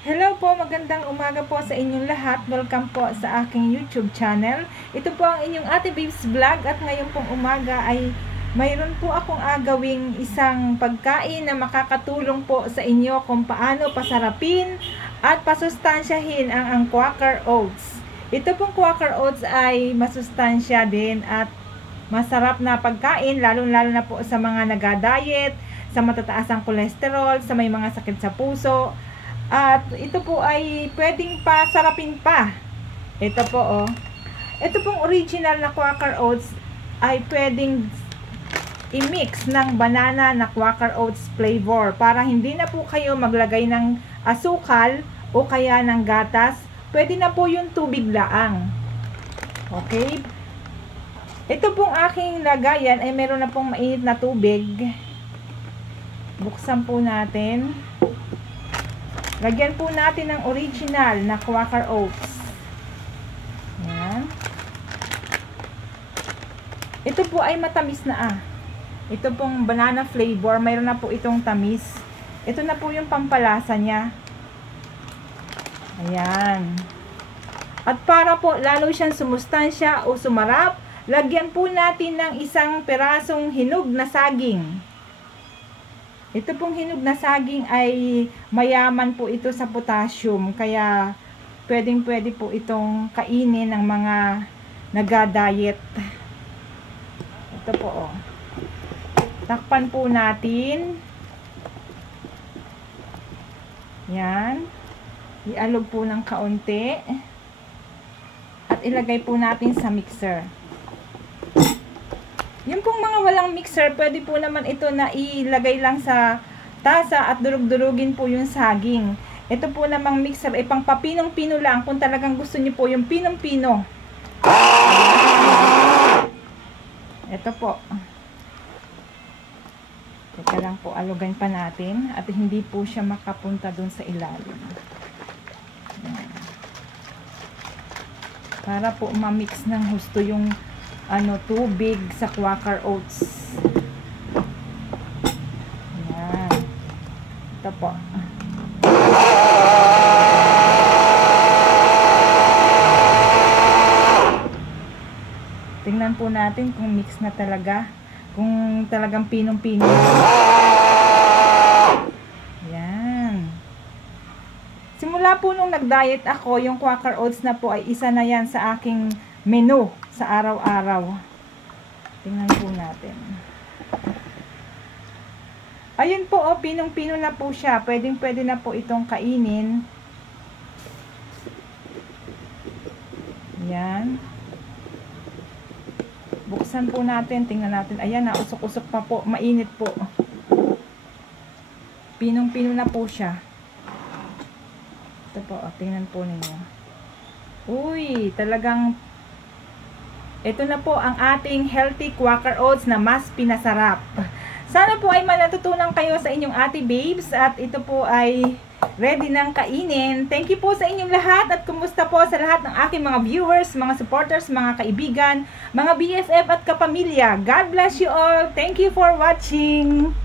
Hello po, magandang umaga po sa inyong lahat. Welcome po sa aking YouTube channel. Ito po ang inyong Ate Babes Vlog at ngayon pong umaga ay mayroon po akong agawing isang pagkain na makakatulong po sa inyo kung paano pasarapin at pasustansyahin ang Quaker Oats. Ito pong Quaker Oats ay masustansya din at masarap na pagkain, lalo-lalo na po sa mga nagda-diet, sa matataas ang kolesterol, sa may mga sakit sa puso. At ito po ay pwedeng pasarapin pa. Ito po oh. Ito pong original na Quaker Oats ay pwedeng i-mix ng banana na Quaker Oats flavor para hindi na po kayo maglagay ng asukal o kaya ng gatas. Pwede na po yung tubig laang. Okay? Ito pong aking lagayan ay meron na pong mainit na tubig. Buksan po natin. Lagyan po natin ng original na Quaker Oats. Ayan. Ito po ay matamis na Ito pong banana flavor. Mayroon na po itong tamis. Ito na po yung pampalasa niya. Ayan. At para po lalo siyang sumustansya o sumarap, lagyan po natin ng isang perasong hinog na saging. Ito pong hinog na saging ay mayaman po ito sa potassium. Kaya pwedeng-pwede po itong kainin ng mga nagda-diet. Ito po oh. Takpan po natin. Yan. Ialog po ng kaunti. At ilagay po natin sa mixer. Yung pong mga walang mixer, pwede po naman ito na ilagay lang sa tasa at durug-durugin po yung saging. Ito po namang mixer ay pang papinong-pino lang kung talagang gusto niyo po yung pinong-pino. Ito po. Teka lang po, alugan pa natin at hindi po siya makapunta dun sa ilalim. Para po ma-mix ng husto yung tubig sa Quaker Oats. Ayan. Ito po. Tingnan po natin kung mix na talaga. Kung talagang pinong-pino. Ayan. Simula po nung nag-diet ako, yung Quaker Oats na po ay isa na yan sa aking menu sa araw-araw. Tingnan po natin. Ayun po, oh, pinong-pino na po siya. Pwedeng-pwede na po itong kainin. Yan. Buksan po natin. Tingnan natin. Ayan na, usok-usok pa po. Mainit po. Pinong-pino na po siya. Ito po, oh, tingnan po ninyo. Uy, talagang ito na po ang ating healthy Quaker Oats na mas pinasarap. Sana po ay manatutunan kayo sa inyong Ate Babes at ito po ay ready ng kainin. Thank you po sa inyong lahat at kumusta po sa lahat ng aking mga viewers, mga supporters, mga kaibigan, mga BFF at kapamilya. God bless you all. Thank you for watching.